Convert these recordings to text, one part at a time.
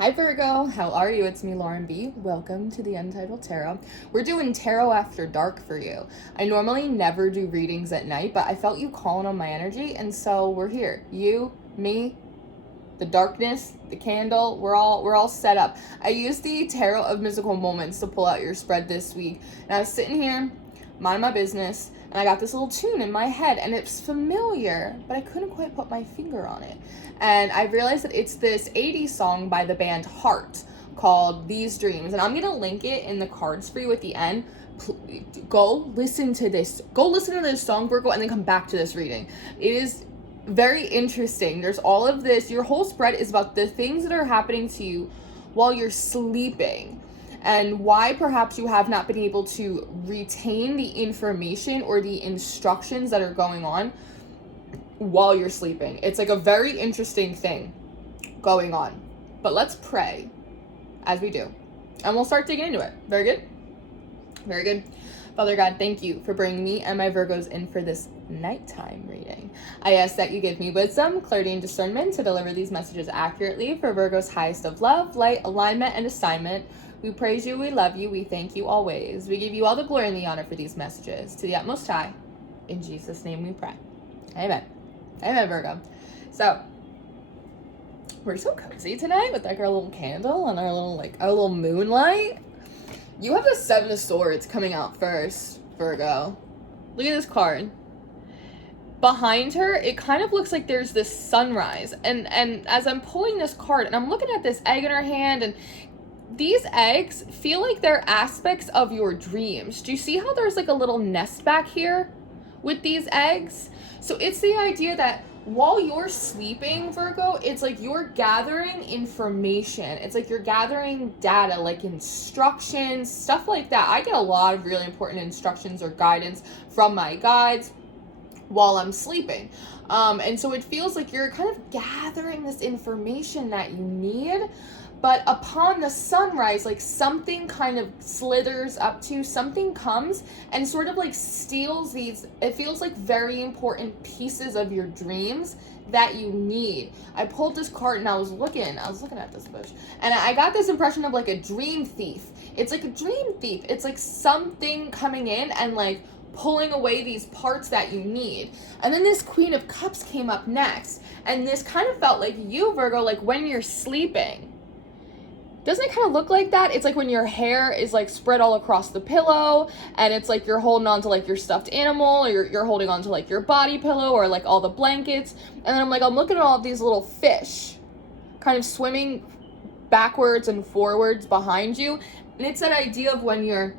Hi Virgo, how are you? It's me, Lauren B. Welcome to the Untitled Tarot. We're doing Tarot After Dark for you. I normally never do readings at night, but I felt you calling on my energy, and so we're here. You, me, the darkness, the candle, we're all set up. I used the Tarot of Mystical Moments to pull out your spread this week, and I was sitting here, minding my business, and I got this little tune in my head, and it's familiar, but I couldn't quite put my finger on it. And I realized that it's this 80s song by the band Heart called These Dreams. And I'm going to link it in the cards for you at the end. Go listen to this. Go listen to this song, Virgo, and then come back to this reading. It is very interesting. There's all of this. Your whole spread is about the things that are happening to you while you're sleeping, and why perhaps you have not been able to retain the information or the instructions that are going on while you're sleeping. It's like a very interesting thing going on. But let's pray as we do, and we'll start digging into it. Very good? Very good. Father God, thank you for bringing me and my Virgos in for this nighttime reading. I ask that you give me wisdom, clarity, and discernment to deliver these messages accurately for Virgo's highest of love, light, alignment, and assignment. We praise you, we love you, we thank you always. We give you all the glory and the honor for these messages. To the utmost high, in Jesus' name we pray. Amen. Amen, Virgo. So, we're so cozy tonight with like our little candle and our little moonlight. You have the Seven of Swords coming out first, Virgo. Look at this card. Behind her, it kind of looks like there's this sunrise. And as I'm pulling this card, and I'm looking at this egg in her hand, and these eggs feel like they're aspects of your dreams. Do you see how there's like a little nest back here with these eggs? So it's the idea that while you're sleeping, Virgo, it's like you're gathering information. It's like you're gathering data, like instructions, stuff like that. I get a lot of really important instructions or guidance from my guides while I'm sleeping. And so it feels like you're kind of gathering this information that you need. But upon the sunrise, like something kind of slithers up to, something comes and sort of like steals these, it feels like very important pieces of your dreams that you need. I pulled this card and I was looking at this bush, and I got this impression of like a dream thief. It's like a dream thief. It's like something coming in and like pulling away these parts that you need. And then this Queen of Cups came up next, and this kind of felt like you, Virgo, like when you're sleeping. Doesn't it kind of look like that? It's like when your hair is like spread all across the pillow, and it's like you're holding on to like your stuffed animal, or you're holding on to like your body pillow, or like all the blankets. And then I'm looking at all of these little fish kind of swimming backwards and forwards behind you. And it's that idea of when you're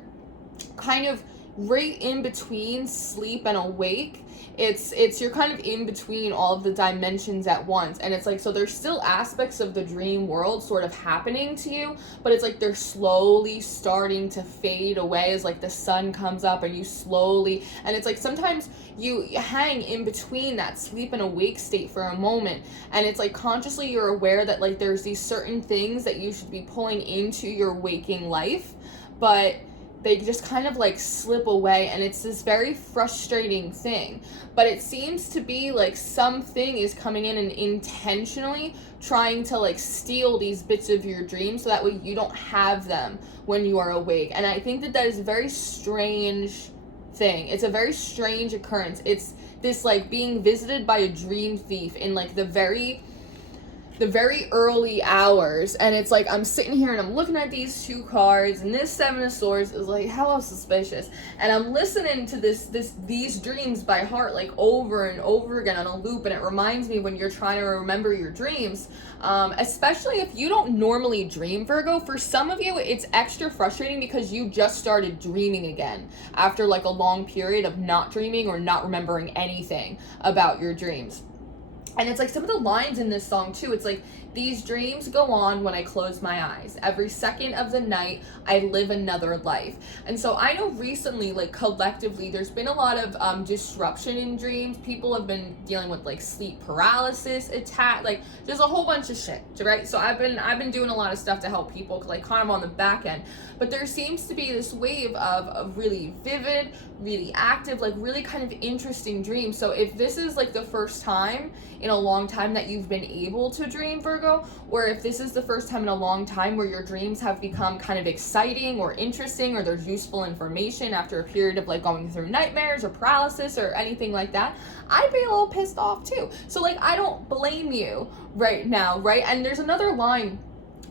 kind of right in between sleep and awake. It's you're kind of in between all of the dimensions at once, and it's like, so there's still aspects of the dream world sort of happening to you, but it's like they're slowly starting to fade away as like the sun comes up, and you slowly, and it's like sometimes you hang in between that sleep and awake state for a moment, and it's like consciously you're aware that like there's these certain things that you should be pulling into your waking life, but they just kind of like slip away, and it's this very frustrating thing. But it seems to be like something is coming in and intentionally trying to like steal these bits of your dreams so that way you don't have them when you are awake. And I think that is a very strange thing. It's a very strange occurrence. It's this like being visited by a dream thief in like the very early hours, and it's like I'm sitting here and I'm looking at these two cards, and this Seven of Swords is like hello suspicious, and I'm listening to these dreams by heart like over and over again on a loop, and it reminds me when you're trying to remember your dreams, especially if you don't normally dream, Virgo. For some of you it's extra frustrating because you just started dreaming again after like a long period of not dreaming or not remembering anything about your dreams. And it's like some of the lines in this song too, it's like, these dreams go on when I close my eyes. Every second of the night, I live another life. And so I know recently, like collectively, there's been a lot of disruption in dreams. People have been dealing with like sleep paralysis, attack, like there's a whole bunch of shit, right? So I've been doing a lot of stuff to help people like kind of on the back end. But there seems to be this wave of really vivid, really active, like really kind of interesting dreams. So if this is like the first time in a long time that you've been able to dream, Virgo, Virgo, or if this is the first time in a long time where your dreams have become kind of exciting or interesting, or there's useful information after a period of like going through nightmares or paralysis or anything like that, I'd be a little pissed off too. So like, I don't blame you right now, right? And there's another line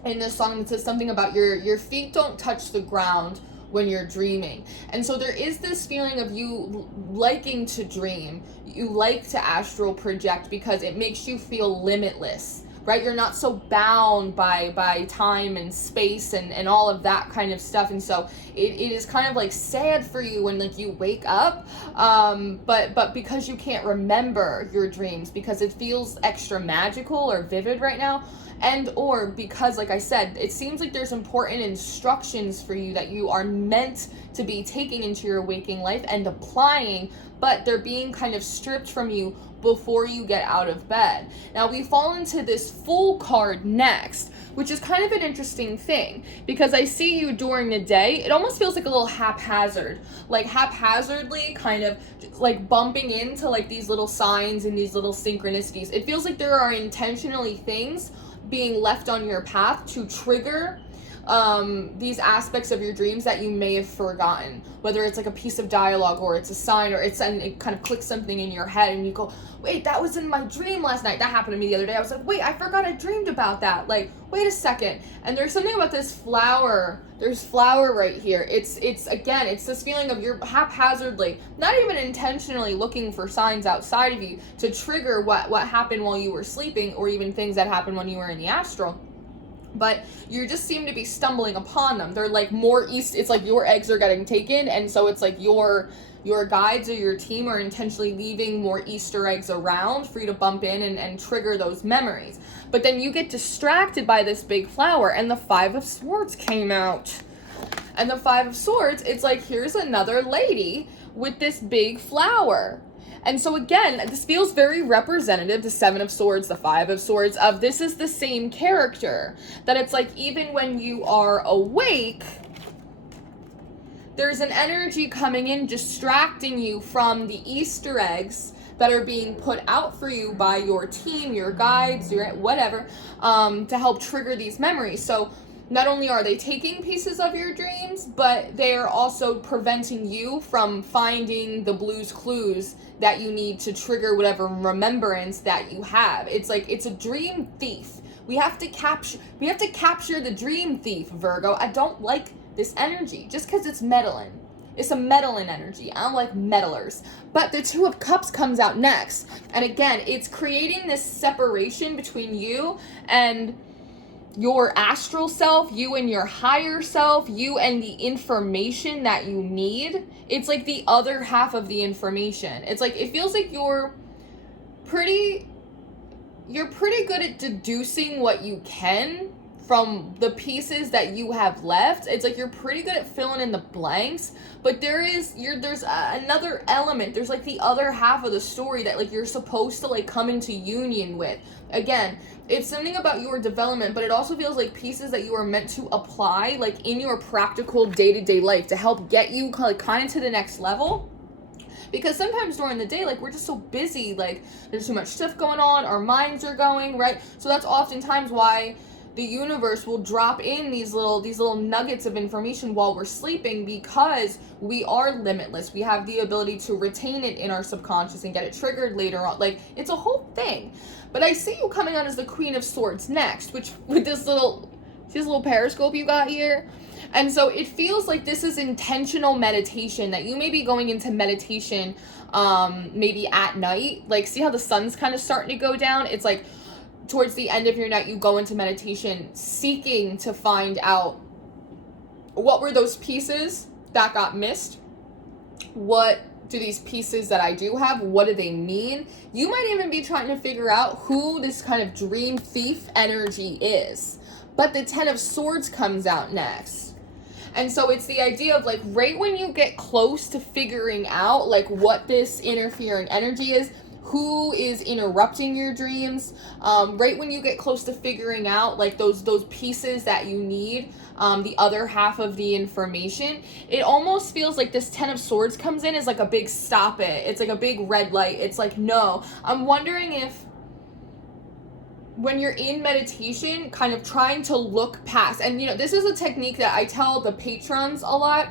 in this song that says something about your feet don't touch the ground when you're dreaming. And so there is this feeling of you liking to dream. You like to astral project because it makes you feel limitless, right? You're not so bound by time and space and all of that kind of stuff. And so it is kind of like sad for you when like you wake up, but because you can't remember your dreams because it feels extra magical or vivid right now, and or because, like I said, it seems like there's important instructions for you that you are meant to be taking into your waking life and applying, but they're being kind of stripped from you before you get out of bed. Now we fall into this Fool card next, which is kind of an interesting thing because I see you during the day. It almost feels like a little haphazardly kind of like bumping into like these little signs and these little synchronicities. It feels like there are intentionally things being left on your path to trigger these aspects of your dreams that you may have forgotten, whether it's like a piece of dialogue or it's a sign or it kind of clicks something in your head and you go, wait, that was in my dream last night. That happened to me the other day. I was like, wait, I forgot I dreamed about that. Like, wait a second. And there's something about this flower. There's flower right here. It's again, it's this feeling of you're haphazardly, not even intentionally looking for signs outside of you to trigger what happened while you were sleeping or even things that happened when you were in the astral. But you just seem to be stumbling upon them. They're like more it's like your eggs are getting taken, and so it's like your guides or your team are intentionally leaving more Easter eggs around for you to bump in and trigger those memories. But then you get distracted by this big flower, and the Five of Swords came out. And the Five of Swords, it's like, here's another lady with this big flower. And so again, this feels very representative, the Seven of Swords, the Five of Swords, of this is the same character. That it's like, even when you are awake, there's an energy coming in distracting you from the Easter eggs that are being put out for you by your team, your guides, your whatever, to help trigger these memories. So not only are they taking pieces of your dreams, but they are also preventing you from finding the blues clues that you need to trigger whatever remembrance that you have. It's like, it's a dream thief. We have to capture the dream thief, Virgo. I don't like this energy just because it's meddling. It's a meddling energy. I don't like meddlers. But the Two of Cups comes out next. And again, it's creating this separation between you and your astral self, you and your higher self, you and the information that you need. It's like the other half of the information. It's like, it feels like you're pretty good at deducing what you can from the pieces that you have left. It's like you're pretty good at filling in the blanks, but there's another element. There's like the other half of the story that like you're supposed to like come into union with. Again, it's something about your development, but it also feels like pieces that you are meant to apply like in your practical day-to-day life to help get you kind of to the next level. Because sometimes during the day, like, we're just so busy, like, there's too much stuff going on, our minds are going, right? So that's oftentimes why the universe will drop in these little nuggets of information while we're sleeping, because we are limitless. We have the ability to retain it in our subconscious and get it triggered later on. Like, it's a whole thing. But I see you coming out as the Queen of Swords next, which with this little periscope you got here. And so it feels like this is intentional meditation, that you may be going into meditation maybe at night. Like, see how the sun's kind of starting to go down? It's like towards the end of your night, you go into meditation seeking to find out what were those pieces that got missed? What do these pieces that I do have, what do they mean? You might even be trying to figure out who this kind of dream thief energy is. But the Ten of Swords comes out next. And so it's the idea of like, right when you get close to figuring out like what this interfering energy is, who is interrupting your dreams, right when you get close to figuring out like those pieces that you need, the other half of the information, it almost feels like this Ten of Swords comes in as like a big stop it. It's like a big red light. It's like, no. I'm wondering if when you're in meditation, kind of trying to look past. And, you know, this is a technique that I tell the patrons a lot,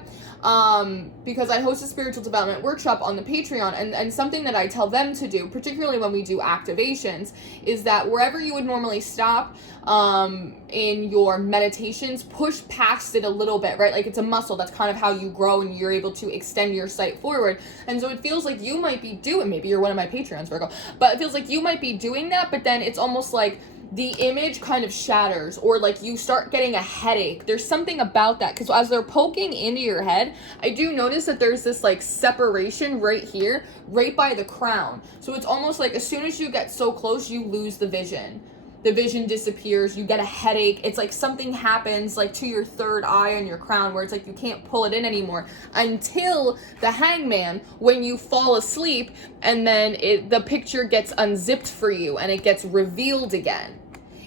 because I host a spiritual development workshop on the Patreon, and something that I tell them to do, particularly when we do activations, is that wherever you would normally stop in your meditations, push past it a little bit, right? Like, it's a muscle. That's kind of how you grow and you're able to extend your sight forward. And so it feels like you might be doing, maybe you're one of my Patreons, Virgo, but it feels like you might be doing that, but then it's almost like the image kind of shatters, or like you start getting a headache. There's something about that, because as they're poking into your head, I do notice that there's this like separation right here, right by the crown. So it's almost like as soon as you get so close, you lose the vision. The vision disappears, you get a headache. It's like something happens like to your third eye on your crown, where it's like you can't pull it in anymore until the hangman, when you fall asleep, and then the picture gets unzipped for you and it gets revealed again.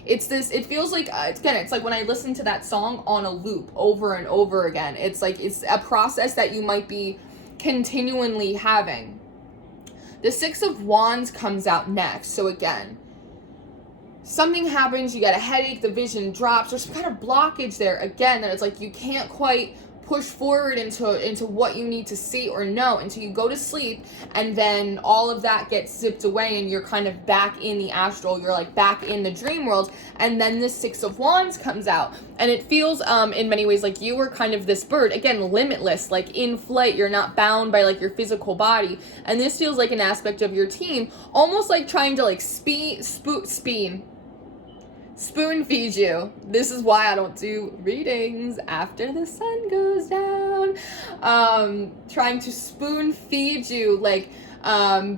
It's this, it feels like, it's like when I listen to that song on a loop over and over again. It's like, it's a process that you might be continually having. The Six of Wands comes out next. So again, something happens, you get a headache, the vision drops, there's some kind of blockage there again, that it's like you can't quite push forward into what you need to see or know until you go to sleep, and then all of that gets zipped away and you're kind of back in the astral, you're like back in the dream world, and then the Six of Wands comes out, and it feels in many ways like you were kind of this bird, again, limitless, like in flight, you're not bound by like your physical body, and this feels like an aspect of your team, almost like trying to like spoon feed you. This is why I don't do readings after the sun goes down. Trying to spoon feed you like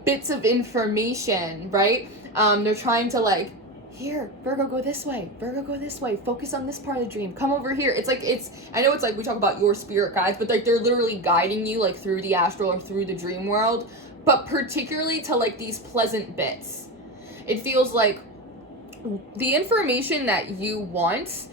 bits of information, right? They're trying to like, here, Virgo, go this way. Virgo, go this way. Focus on this part of the dream. Come over here. It's like, I know it's like we talk about your spirit guides, but like they're literally guiding you like through the astral or through the dream world, but particularly to like these pleasant bits. It feels like the information that you want,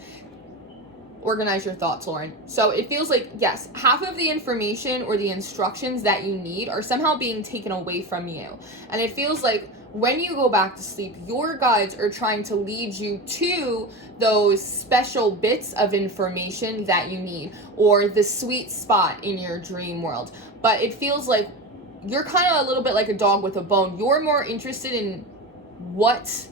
organize your thoughts, Lauren. So it feels like, yes, half of the information or the instructions that you need are somehow being taken away from you. And it feels like when you go back to sleep, your guides are trying to lead you to those special bits of information that you need, or the sweet spot in your dream world. But it feels like you're kind of a little bit like a dog with a bone. You're more interested in what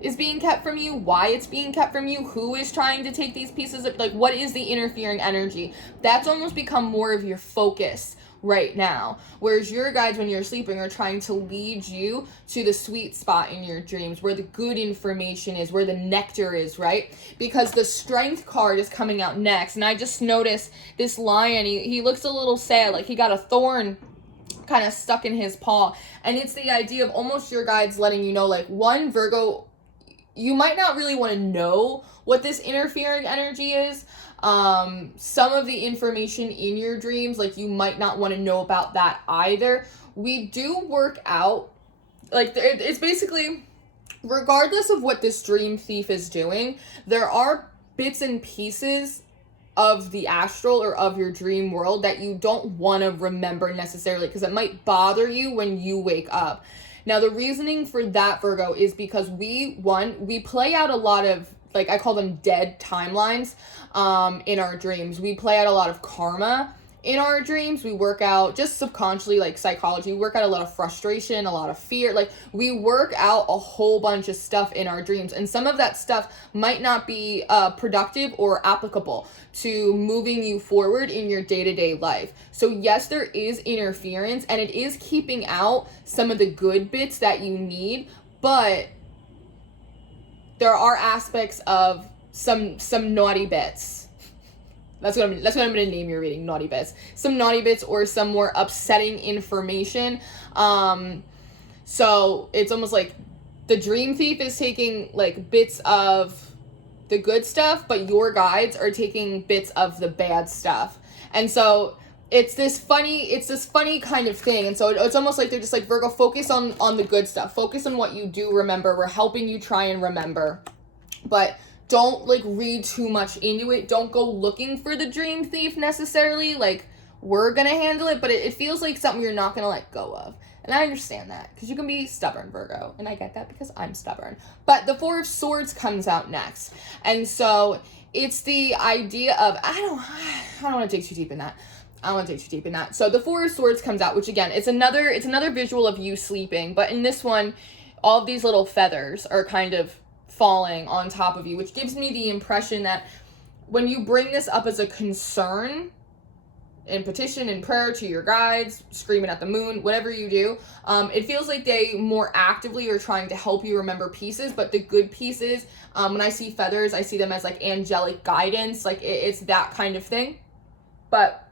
is being kept from you, why it's being kept from you, who is trying to take these pieces of, like, what is the interfering energy. That's almost become more of your focus right now. Whereas your guides, when you're sleeping, are trying to lead you to the sweet spot in your dreams, where the good information is, where the nectar is, right? Because the Strength card is coming out next. And I just noticed this lion, he looks a little sad, like he got a thorn kind of stuck in his paw. And it's the idea of almost your guides letting you know, like, one, Virgo, you might not really want to know what this interfering energy is. Some of the information in your dreams, like, you might not want to know about that either. We do work out, like, it's basically, regardless of what this dream thief is doing, there are bits and pieces of the astral or of your dream world that you don't want to remember necessarily, because it might bother you when you wake up. Now, the reasoning for that, Virgo, is because we play out a lot of, like, I call them dead timelines in our dreams. We play out a lot of karma in our dreams. We work out, just subconsciously, like psychology, we work out a lot of frustration, a lot of fear. Like, we work out a whole bunch of stuff in our dreams. And some of that stuff might not be productive or applicable to moving you forward in your day-to-day life. So yes, there is interference, and it is keeping out some of the good bits that you need, but there are aspects of some naughty bits. That's what I'm going to name your reading, naughty bits. Some naughty bits or some more upsetting information. So it's almost like the dream thief is taking like bits of the good stuff, but your guides are taking bits of the bad stuff. And so it's this funny kind of thing. And so it's almost like they're just like, Virgo, focus on the good stuff. Focus on what you do remember. We're helping you try and remember. But don't like read too much into it. Don't go looking for the dream thief necessarily. Like, we're gonna handle it, but it feels like something you're not gonna let go of. And I understand that because you can be stubborn, Virgo. And I get that because I'm stubborn. But the Four of Swords comes out next. And so it's the idea of, I don't want to dig too deep in that. I don't want to dig too deep in that. So the Four of Swords comes out, which again, it's another visual of you sleeping. But in this one, all of these little feathers are kind of falling on top of you, which gives me the impression that when you bring this up as a concern, in petition and prayer to your guides, screaming at the moon, whatever you do, it feels like they more actively are trying to help you remember pieces, but the good pieces, when I see feathers, I see them as like angelic guidance, like it's that kind of thing. But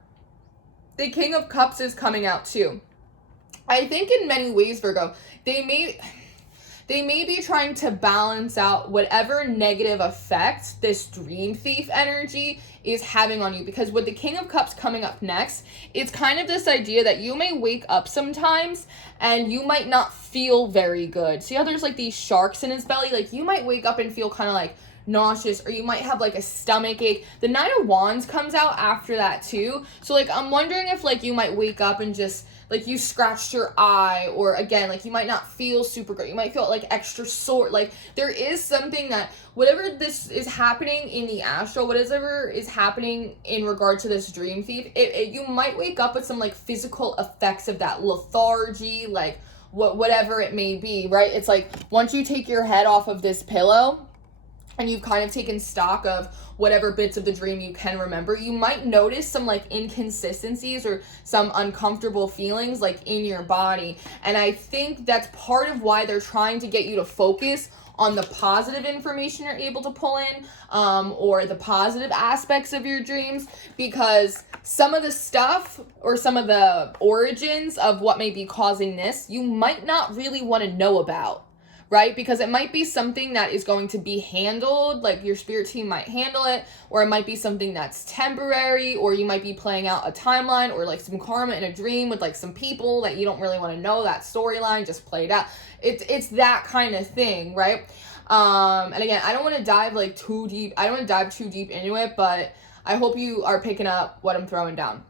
the King of Cups is coming out too. I think in many ways, Virgo, they may be trying to balance out whatever negative effect this dream thief energy is having on you. Because with the King of Cups coming up next, it's kind of this idea that you may wake up sometimes and you might not feel very good. See how there's like these sharks in his belly? Like you might wake up and feel kind of like nauseous, or you might have like a stomach ache. The Knight of Wands comes out after that too. So like I'm wondering if like you might wake up and just like you scratched your eye, or again, like you might not feel super great. You might feel like extra sore. Like there is something that whatever this is happening in the astral, whatever is happening in regard to this dream thief, you might wake up with some like physical effects of that lethargy, like whatever it may be, right? It's like once you take your head off of this pillow and you've kind of taken stock of whatever bits of the dream you can remember, you might notice some like inconsistencies or some uncomfortable feelings like in your body. And I think that's part of why they're trying to get you to focus on the positive information you're able to pull in, or the positive aspects of your dreams, because some of the stuff or some of the origins of what may be causing this, you might not really want to know about. Right? Because it might be something that is going to be handled, like your spirit team might handle it, or it might be something that's temporary, or you might be playing out a timeline or like some karma in a dream with like some people that you don't really want to know that storyline, just play it out. It's that kind of thing, right? And again, I don't want to dive like too deep. I don't want to dive too deep into it, but I hope you are picking up what I'm throwing down.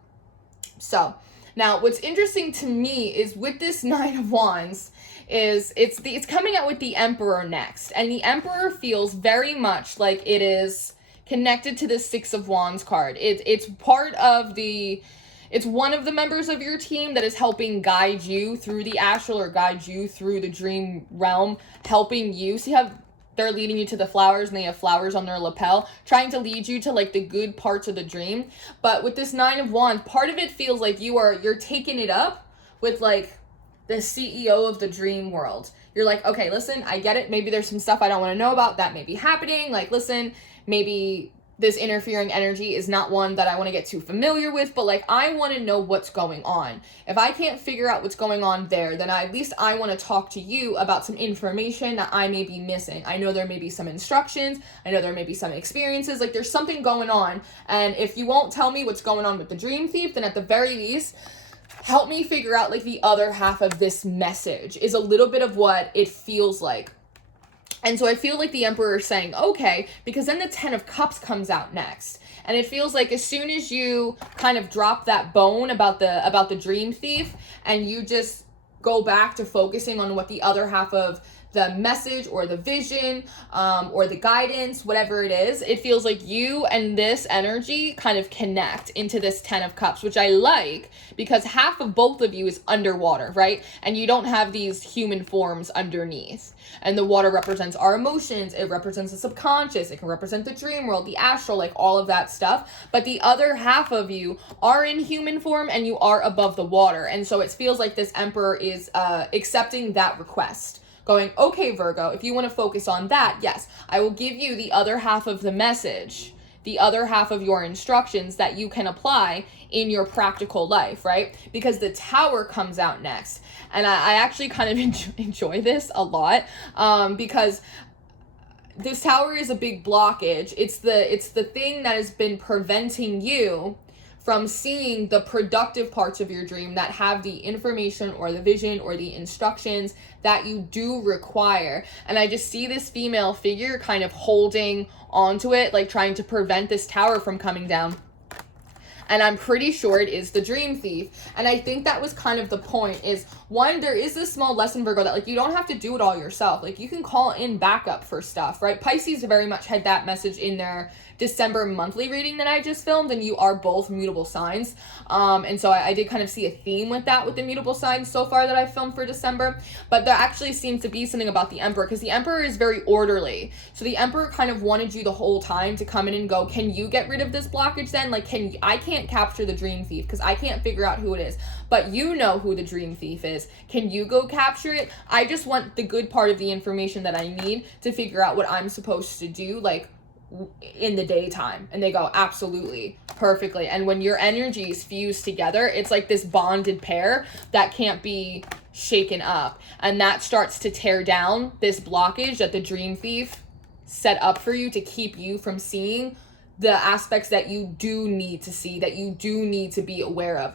So now what's interesting to me is with this Nine of Wands, it's coming out with the Emperor next, and the Emperor feels very much like it is connected to the Six of Wands card. It's part of it's one of the members of your team that is helping guide you through the astral, or guide you through the dream realm, helping you. See how they're leading you to the flowers and they have flowers on their lapel, trying to lead you to like the good parts of the dream. But with this Nine of Wands, part of it feels like you're taking it up with like the CEO of the dream world. You're like, okay, listen, I get it. Maybe there's some stuff I don't want to know about that may be happening. Like, listen, maybe this interfering energy is not one that I want to get too familiar with, but like, I want to know what's going on. If I can't figure out what's going on there, then at least I want to talk to you about some information that I may be missing. I know there may be some instructions. I know there may be some experiences. Like there's something going on. And if you won't tell me what's going on with the dream thief, then at the very least, help me figure out like the other half of this message, is a little bit of what it feels like. And so I feel like the Emperor is saying, okay, because then the Ten of Cups comes out next. And it feels like as soon as you kind of drop that bone about the dream thief and you just go back to focusing on what the other half of the message or the vision, or the guidance, whatever it is, it feels like you and this energy kind of connect into this Ten of Cups, which I like because half of both of you is underwater, right? And you don't have these human forms underneath. And the water represents our emotions. It represents the subconscious. It can represent the dream world, the astral, like all of that stuff. But the other half of you are in human form and you are above the water. And so it feels like this Emperor is accepting that request. Going, okay, Virgo, if you want to focus on that, yes, I will give you the other half of the message, the other half of your instructions that you can apply in your practical life, right? Because the Tower comes out next. And I actually kind of enjoy this a lot, because this Tower is a big blockage. It's the thing that has been preventing you from seeing the productive parts of your dream that have the information or the vision or the instructions that you do require. And I just see this female figure kind of holding onto it, like trying to prevent this Tower from coming down. And I'm pretty sure it is the Dream Thief. And I think that was kind of the point is, one, there is this small lesson, Virgo, that like you don't have to do it all yourself. Like you can call in backup for stuff, right? Pisces very much had that message in their December monthly reading that I just filmed, and you are both mutable signs. And so I did kind of see a theme with that with the mutable signs so far that I filmed for December. But there actually seems to be something about the Emperor, because the Emperor is very orderly. So the Emperor kind of wanted you the whole time to come in and go, can you get rid of this blockage then? Like, I can't capture the Dream Thief because I can't figure out who it is. But you know who the Dream Thief is. Can you go capture it? I just want the good part of the information that I need to figure out what I'm supposed to do, like, in the daytime. And they go, absolutely, perfectly. And when your energies fuse together, it's like this bonded pair that can't be shaken up. And that starts to tear down this blockage that the Dream Thief set up for you to keep you from seeing the aspects that you do need to see, that you do need to be aware of.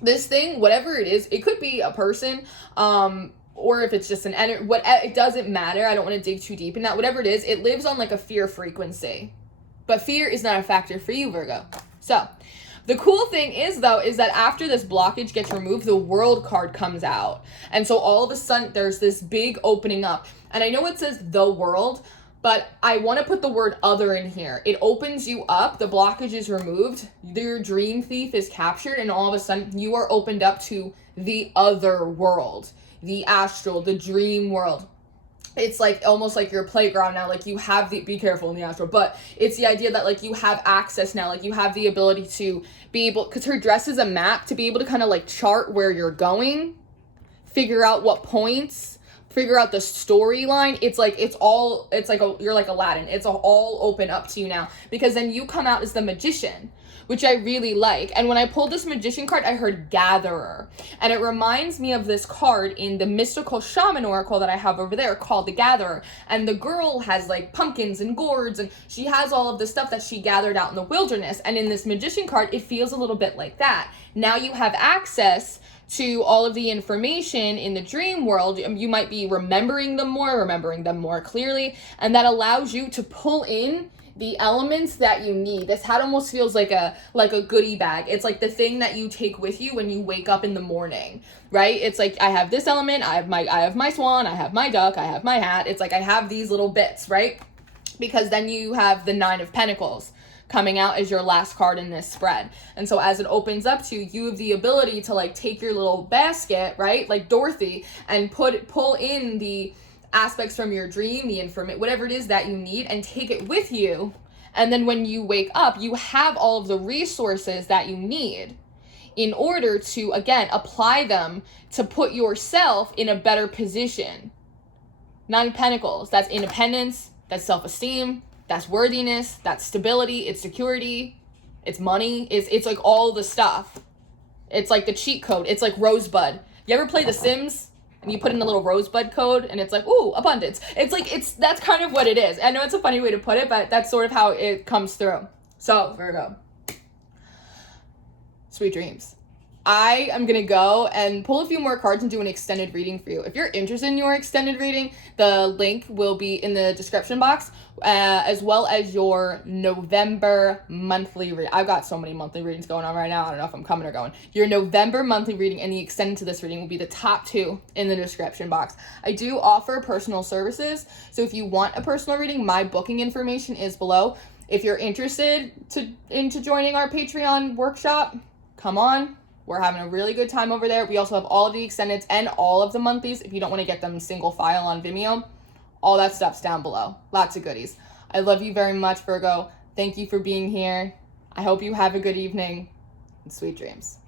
This thing, whatever it is, it could be a person, or if it's just an energy, it doesn't matter. I don't want to dig too deep in that. Whatever it is, it lives on like a fear frequency. But fear is not a factor for you, Virgo. So the cool thing is, though, is that after this blockage gets removed, the World card comes out. And so all of a sudden, there's this big opening up. And I know it says the World, but I want to put the word other in here. It opens you up. The blockage is removed. Your Dream Thief is captured. And all of a sudden, you are opened up to the other world. The astral, the dream world. It's like almost like your playground now. Like you have be careful in the astral, but it's the idea that like you have access now. Like you have the ability to be able, because her dress is a map, to be able to kind of like chart where you're going, figure out what points, figure out the storyline. It's like, you're like Aladdin. It's all open up to you now, because then you come out as the magician, which I really like. And when I pulled this magician card, I heard gatherer. And it reminds me of this card in the mystical shaman oracle that I have over there called the Gatherer. And the girl has like pumpkins and gourds, and she has all of the stuff that she gathered out in the wilderness. And in this magician card, it feels a little bit like that. Now you have access to all of the information in the dream world. You might be remembering them more clearly. And that allows you to pull in the elements that you need. This hat almost feels like a goodie bag. It's like the thing that you take with you when you wake up in the morning, right? It's like, I have this element, I have my swan, I have my duck, I have my hat. It's like I have these little bits, right? Because then you have the 9 of Pentacles coming out as your last card in this spread. And so as it opens up to you, you have the ability to like take your little basket, right? Like Dorothy, and pull in the aspects from your dream, the information, whatever it is that you need, and take it with you. And then when you wake up, you have all of the resources that you need in order to, again, apply them to put yourself in a better position. 9 of Pentacles, that's independence, that's self-esteem, that's worthiness, that's stability, it's security, it's money, it's like all the stuff. It's like the cheat code. It's like Rosebud. You ever play The Sims? And you put in a little rosebud code, and it's like, ooh, abundance. It's like, that's kind of what it is. I know it's a funny way to put it, but that's sort of how it comes through. So, Virgo, sweet dreams. I am going to go and pull a few more cards and do an extended reading for you. If you're interested in your extended reading, the link will be in the description box, as well as your November monthly reading. I've got so many monthly readings going on right now. I don't know if I'm coming or going. Your November monthly reading and the extended to this reading will be the top 2 in the description box. I do offer personal services, so if you want a personal reading, my booking information is below. If you're interested into joining our Patreon workshop, come on. We're having a really good time over there. We also have all of the extendeds and all of the monthlies if you don't want to get them single file on Vimeo. All that stuff's down below. Lots of goodies. I love you very much, Virgo. Thank you for being here. I hope you have a good evening and sweet dreams.